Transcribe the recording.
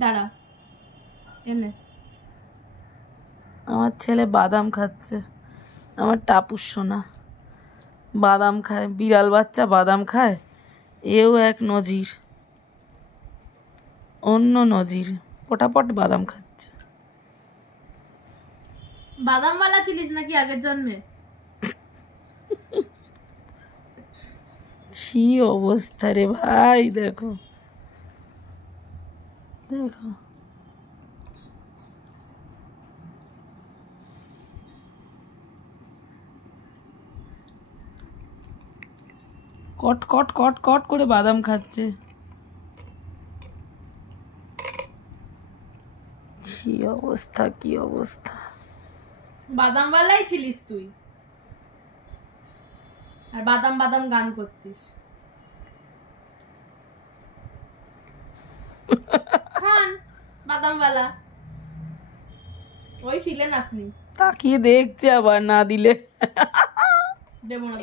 দাঁড়া এনে। আমার ছেলে বাদাম খাচ্ছে, আমার টাপুর সোনা বাদাম খায়, বিড়াল বাচ্চা বাদাম খায়, এও এক নজির, অন্য নজির, পটাপট বাদাম খাচ্ছে। বাদামওয়ালা ছিলিস নাকি আগের জন্মে? কি অবস্থা রে ভাই, দেখো দেখো কট কট কট কট করে বাদাম খাচ্ছে। কি অবস্থা, কি অবস্থা। বাদামওয়ালাই ছিলিস তুই, আর বাদাম বাদাম গান করতিস। খান বাদামওয়ালা, ওই ছিলেন আপনি। তাকিয়ে দেখছে আবার, না দিলে দেবো না।